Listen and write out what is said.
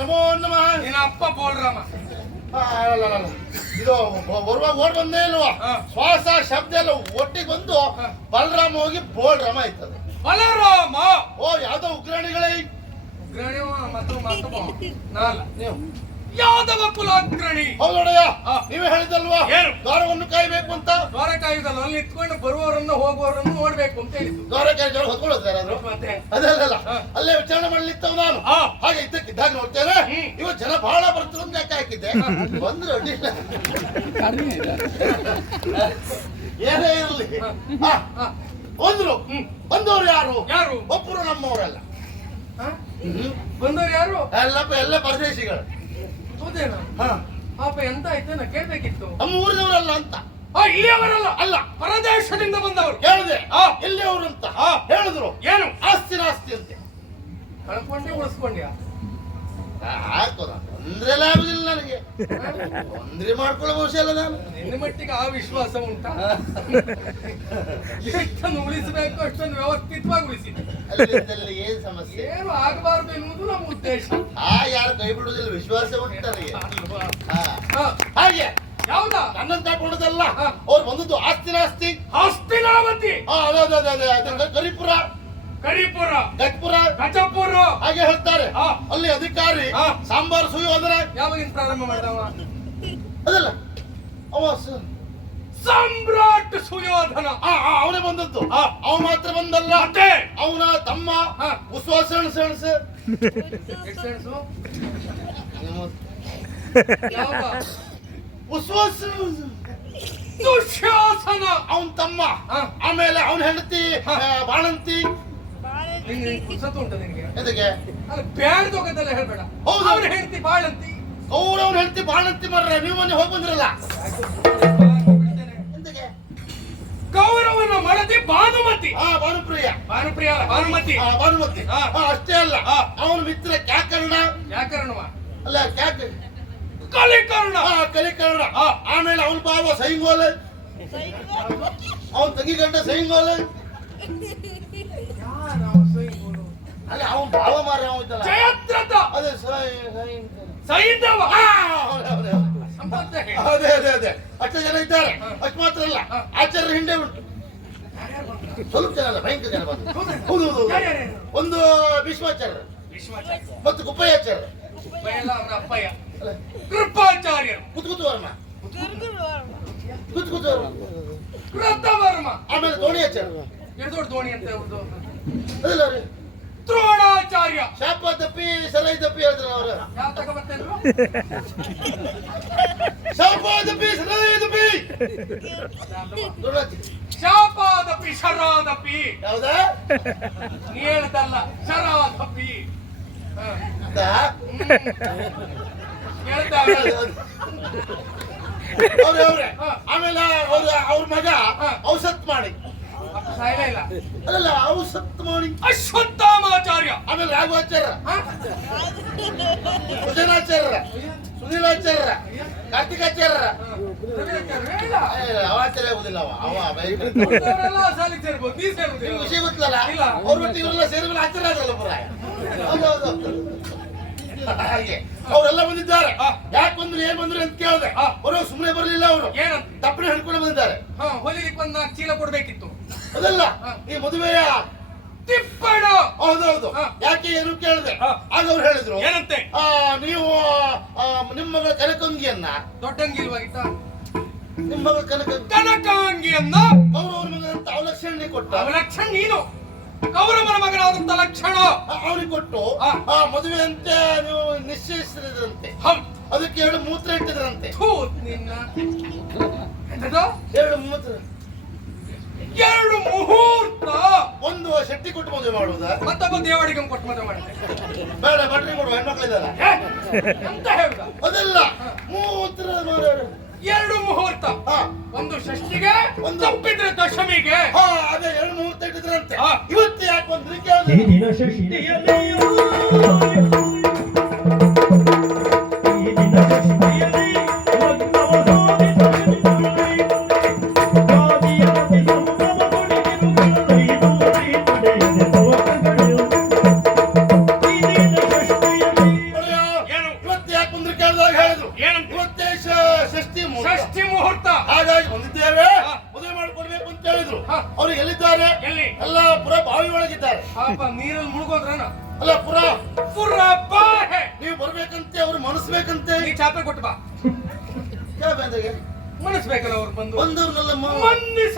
ನಮೋ ನಮಃ. ನಿನ್ನ ಅಪ್ಪ ಬೋಲ್ರಾಮ. ಇದು ಬರುವಾಗ ಓಡ್ ಬಂದೇ ಇಲ್ವಾ. ಶ್ವಾಸ ಶಬ್ದ ಎಲ್ಲ ಒಟ್ಟಿಗೆ ಬಂದು ಬಲರಾಮ ಹೋಗಿ ಬೋಲ್ರಾಮ ಆಯ್ತದೆ. ಬಲರಾಮ! ಓ ಯಾವ್ದೋ ಉಗ್ರಾಣಿಗಳೇ? ಉಗ್ರಾಣಿ ಮತ್ತು ಮತ್ತೊಬ್ಬ ನಾಲ್ ನೀವು. ಯಾದವ ಕುಲಾಗ್ರಣಿ? ಹೌದು ನೋಡಯ್ಯ ಹಾ. ನೀವೇ ಹೇಳಿದಲ್ವಾ ಏನು? ದ್ವಾರವನ್ನು ಕಾಯ್ಬೇಕು ಅಂತ? ದ್ವಾರ ಕಾಯುವುದಲ್ಲ ಅಲ್ಲಿ ನಿಂತ್ಕೊಂಡು ಬರುವವರನ್ನು ಹೋಗುವವರನ್ನು ನೋಡ್ಬೇಕು ಅಂತ ಹೇಳಿದ್ದು. ದ್ವಾರ ಕಾಯಿ ಜನ ಹೊತ್ಕೊಳ್ಳೋದು ಯಾರಾದ್ರು ಮತ್ತೆ ಅದಲ್ಲ ಹಾ. ಅಲ್ಲೇ ವಿಚಾರಣೆ ಮಾಡ್ಲಿತ್ತವ ನಾನು. ಹಾ. ಹಾಗೆ ಇದ್ದಕ್ಕಿದ್ದಾಗ ನೋಡ್ತೇನೆ. ಹ್ಮ್. ಇವತ್ತು ಜನ ಬಹಳ ಬರ್ತಾರೆ ಅಂತ ಯಾಕೆ ಹಾಕಿದ್ದೆ? ಬಂದ್ರು ಅಡ್ಡಿಲ್ಲ ಏನೇ ಇರಲಿ. ಹಾ. ಬಂದ್ರು. ಹ್ಮ್. ಬಂದವರು ಯಾರು? ಯಾರು? ಒಬ್ಬರು ನಮ್ಮವರಲ್ಲ. ಹ? ಬಂದವರು ಯಾರು? ಎಲ್ಲ ಎಲ್ಲ ಪರದೇಶಿಗಳು. ಹಾ. ಪಾಪ ಎಂತ ಆಯ್ತೇನ ಕೇಳ್ಬೇಕಿತ್ತು. ನಮ್ಮ ಊರಿನವರಲ್ಲ ಅಂತ. ಆ ಇಲ್ಲಿಯವರಲ್ಲ. ಅಲ್ಲ. ಪರದೇಶದಿಂದ ಬಂದವರು. ಹೇಳಿದೆ. ಹಾ. ಎಲ್ಲಿ ಅವರು ಅಂತ. ಹೇಳಿದ್ರು. ಏನು? ಆಸ್ತಿ ನಾಸ್ತಿ ಅಂತೆ. ಕಳ್ಕೊಂಡೆ ಉಳಿಸ್ಕೊಂಡ್ಯಾ? ಹಾಕು ತೊಂದ್ರೆ ಆಗುದಿಲ್ಲ ನನಗೆ. ತೊಂದ್ರೆ ಮಾಡ್ಕೊಳ್ಳೋ ಬಹುಶಃ ಅಲ್ಲ ನಾನು. ನಿನ್ನ ಮಟ್ಟಿಗೆ ಆ ವಿಶ್ವಾಸ ಉಂಟಾ? ಎಷ್ಟನ್ನು ಉಳಿಸಬೇಕು ಅಷ್ಟೊಂದು ವ್ಯವಸ್ಥಿತವಾಗಿ ಉಳಿಸಿ. ಏನ್ ಸಮಸ್ಯೆ? ಏನು ಆಗಬಾರದು ಎನ್ನುವುದು ನಮ್ಮ ಉದ್ದೇಶ. ಆ ಯಾರು ಕೈ ಬಿಡುವುದಿಲ್ಲ ವಿಶ್ವಾಸ ಉಂಟು ನನಗೆ. ಅಲ್ವಾ? ಹಾ. ಹ, ಹಾಗೆ. ಯಾವ್ದಾ? ನನ್ನನ್ನು ತಗೊಂಡದಲ್ಲ. ಅವ್ರು ಬಂದದ್ದು ಆಸ್ತಿ ನಾಸ್ತಿ. ಹಸ್ತಿನಾವತಿ ಕರಿಪುರ ಗಜಪುರ ಗಟ್ಪುರ ಗಜಪುರ ಹಾಗೆ ಹೇಳ್ತಾರೆ. ಹಾ. ಅಲ್ಲಿ ಅಧಿಕಾರಿ ಸಾಂಬಾರ್ ಸಾಂಬಾರ್ ಹೋದ್ರೆ ಯಾವಾಗಿನ ಪ್ರಾರಂಭ ಮಾಡಿದವ ಅದಲ್ಲ. ಅವ ಸಮ್ರಾಟ್ ಸುಯೋಧನ ಅವನೇ ಬಂದದ್ದು. ಅವ ಮಾತ್ರ ಬಂದಲ್ಲ. ಮತ್ತೆ? ಅವನ ತಮ್ಮ. ಉಸ್ವಾಸ ಸೆಣಸ? ಉಸ್ವಾಸ ದುಶ್ಯಾಸನ. ಅವನ್ ತಮ್ಮ. ಆಮೇಲೆ ಅವನ ಹೆಂಡತಿ ಬಾಣಂತಿ ನಿಂಗೆ ಪುರ್ಸತ್ತು ಉಂಟು ನಿನಗೆ ಎದಕ್ಕೆ? ಅಲ್ಲ ಬ್ಯಾಡ್ ತಗೋದೆಲ್ಲ ಹೇಳ್ಬೇಡ. ಹೌದು. ಅವ್ರ ಹೆಂಡತಿ ಬಾಳಂತಿ. ಅವ್ರ ಅವನ ಹೆಂಡತಿ ಅಂತಿ ಮರ್ರೆ ನೀವು ಮೊನ್ನೆ ಹೋಗಿ ಬಂದ್ರಲ್ಲ? ಎಂತಕ್ಕೆ ಗೌರವನ ಮಡದಿ ಭಾನುಮತಿ. ಹಾ ಭಾನುಪ್ರಿಯ. ಭಾನುಪ್ರಿಯ ಅಲ್ಲ, ಭಾನುಮತಿ. ಆ, ಭಾನುಮತಿ. ಹಾ. ಹಾ, ಅಷ್ಟೇ ಅಲ್ಲ. ಹಾ. ಅವನ ಮಿತ್ರ ಕ್ಯಾಕರ್ಣ. ವ್ಯಾಕರಣವ ಅಲ್ಲ ಕ್ಯಾಕ್ ಕಲಿಕರ್ಣ. ಹಾ ಕಲಿಕರ್ಣ. ಹಾ. ಆಮೇಲೆ ಅವನ ಬಾವ ಸೈಂಗೋಲ್? ಅವನ್ ತಂಗಿ ಗಂಡ ಸೈಂಗೋಲ. ಅಲ್ಲ ಅವನು ಭಾವ ಮಾರ ಅವ ಇದ್ದಲ್ಲ ಜಯದ್ರಥ. ಅದೇ ಸೈಂಧವ. ಅದೇ ಅದೇ ಅದೇ. ಅಷ್ಟು ಜನ ಇದ್ದಾರೆ. ಅಷ್ಟು ಮಾತ್ರ ಅಲ್ಲ. ಆಚಾರ್ಯ ಹಿಂದೆ ಉಂಟು. ಸ್ವಲ್ಪ ಜನ ಅಲ್ಲ ಭಯಂಕರ ಜನ ಬಂದು ಹೌದು? ಹೌದು? ಒಂದು ಭೀಷ್ಮಾಚಾರ್ಯ. ವಿಶ್ವಾಚಾರ್ಯ ಮತ್ತು ಕುಪ್ಪಯ್ಯಾಚಾರ್ಯ ಕೃಪಾಚಾರ್ಯ ಕುತ್ ಅಪ್ಪಯ್ಯ. ಅಲ್ಲ, ಕುತ್ ಕುತ್ ವರ್ಮ. ಕೃತ ವರ್ಮ. ಕೃತವರ್ಮ. ಆಮೇಲೆ ದೋಣಿಯಾಚಾರ್ಯ ದೋಣಿ ಅಂತ ಅವ್ರದ್ದು ಅದಲ್ಲ ಅವ್ರಿ? ದ್ರೋಣಾಚಾರ್ಯ. ಶಾಪ ತಪ್ಪಿ ಸಲಹೆ ತಪ್ಪಿ ಹೇಳಿದ್ರ ಅವರು. ಶಾಪ ತಪ್ಪಿ ಸಲಹೆ ತಪ್ಪಿ ಶಾಪ ತಪ್ಪಿ ಶರಾದಪಿ ತಪ್ಪಿ ನೀ ಹೇಳ್ತಲ್ಲ ಶರ ತಪ್ಪಿ ಆಮೇಲೆ ಅವ್ರ ಅವ್ರ ಮಗ ಹಾ. ಔಸತ್ ಮಾಡಿ ಇಲ್ಲ ಅಲ್ಲಲ್ಲ ಔಸತ್ ಮಾಡಿ. ಅಶ್ವತ್ಥಾಮಾಚಾರ್ಯ. ಆಮೇಲೆ ರಾಘವಾಚಾರ್ಯ? ಸುಜನಾಚಾರ್ಯ ಸುನೀಲಾಚಾರ್ಯ? ಕಾರ್ತಿಕಾಚಾರ್ಯ ಅವ ಆಚಾರ್ಯ ಆಗುದಿಲ್ಲ ಅವ. ಅವ ವಿಷಯ ಗೊತ್ತಿಲ್ಲ. ಅವ್ರ ಒಟ್ಟಿಗೆ ಇವರೆಲ್ಲ ಸೇರಿದ್ರೆ ಆಚಾರ್ಯ ಆಗಲ್ಲ ಪುರ. ಹಾಗೆ. ಅವರೆಲ್ಲ ಬಂದಿದ್ದಾರೆ. ಯಾಕೆ ಬಂದ್ರು ಏನ್ ಬಂದ್ರು ಅಂತ ಕೇಳಿದೆ. ಅವರು ಸುಮ್ಮನೆ ಬರಲಿಲ್ಲ ಅವರು. ಏನಂತ? ತಪ್ಪನೆ ಹಿಡ್ಕೊಂಡು ಬಂದಿದ್ದಾರೆ. ಹೊಲಿಲಿಕ್ಕೆ ಒಂದು ನಾಲ್ಕು ಚೀಲ ಕೊಡ್ಬೇಕಿತ್ತು. ಅದಲ್ಲ ಈ ಮದುವೆಯ ತಿಪ್ಪಣ ಹೌದೌದು. ಯಾಕೆ ಏನು ಕೇಳಿದೆ. ಆಗ ಅವ್ರು ಹೇಳಿದ್ರು ಏನಂತೆ? ಆ, ನೀವು ನಿಮ್ಮ ಮಗಳ ಕನಕಂಗಿಯನ್ನ ದೊಡ್ಡಂಗಿಲ್ವಾಗಿತ್ತ ನಿಮ್ಮ ಮಗಳ ಕನಕ ಕನಕಾಂಗಿಯನ್ನ ಕೌರವರ ಮಗನಂತ ಅವಲಕ್ಷಣೆ ಕೊಟ್ಟ. ಲಕ್ಷಣ ನೀನು. ಕೌರವನ ಮಗನಾದಂತ ಲಕ್ಷಣ. ಅವನಿಗೆ ಕೊಟ್ಟು. ಆ ಮದುವೆ ಅಂತೆ ನೀವು ನಿಶ್ಚಯಿಸಿದ್ರಂತೆ. ಅದಕ್ಕೆ ಎರಡು ಮೂತ್ರ ಇಟ್ಟಿದ್ರಂತೆ. ನಿನ್ನ? ಎರಡು ಮೂತ್ರ. ಎರಡು ಮುಹೂರ್ತ. ಒಂದು ಶೆಟ್ಟಿ ಕೊಟ್ಟು ಮದುವೆ ಮಾಡುವುದಾ? ಮತ್ತೊಬ್ಬ ದೇವಡಿಗೆ ಕೊಟ್ಟು ಮದುವೆ ಮಾಡಿದೆ ಬೇಡ ಭಟ್ರಿ ಕೊಡುವ ಹೆಣ್ಮಕ್ಳಿದಾರ ಅಂತ ಹೇಳುದ? ಅದಲ್ಲ ಮೂವತ್ತರ. ಎರಡು ಮುಹೂರ್ತ. ಹಾ. ಒಂದು ಷಷ್ಠಿಗೆ ಒಂದು- ತಪ್ಪಿದ್ರೆ ದಶಮಿಗೆ. ಹಾ ಅದೇ ಎರಡು ಮುಹೂರ್ತ ಇಟ್ಟಿದ್ರಂತೆ. ಹಾ. ಇವತ್ತು ಯಾಕೆ ಬಂದ್ರಿ ಷಷ್ಠಿ ಮುಹೂರ್ತ. ಷಷ್ಠಿ ಮುಹೂರ್ತ. ಹಾಗಾಗಿ ಬಂದಿದ್ದೇವೆ. ಮದುವೆ ಮಾಡಿಕೊಡ್ಬೇಕು ಅಂತ ಹೇಳಿದ್ರು. ಅವ್ರು ಎಲ್ಲಿದ್ದಾರೆ? ಎಲ್ಲಿ? ಎಲ್ಲ ಪುರ ಬಾವಿ ಒಳಗಿದ್ದಾರೆ. ಪಾಪ ನೀರಲ್ಲಿ ಮುಳುಗೋದ್ರನ? ಅಲ್ಲ ಪುರ. ಪುರ ಬಾಹೆ. ನೀವು ಬರ್ಬೇಕಂತೆ ಅವ್ರು ಮನಸ್ಬೇಕಂತೆ. ನೀ ಚಾಪೆ ಕೊಟ್ಟು ಬಾ. ಯಾವ ಬ್ಯಾಂಕಿಗೆ? ಮನಸ್ಬೇಕಲ್ಲ ಅವ್ರು ಬಂದು. ಬಂದವ್ರನ್ನೆಲ್ಲ ಮ- ಮಂದಿ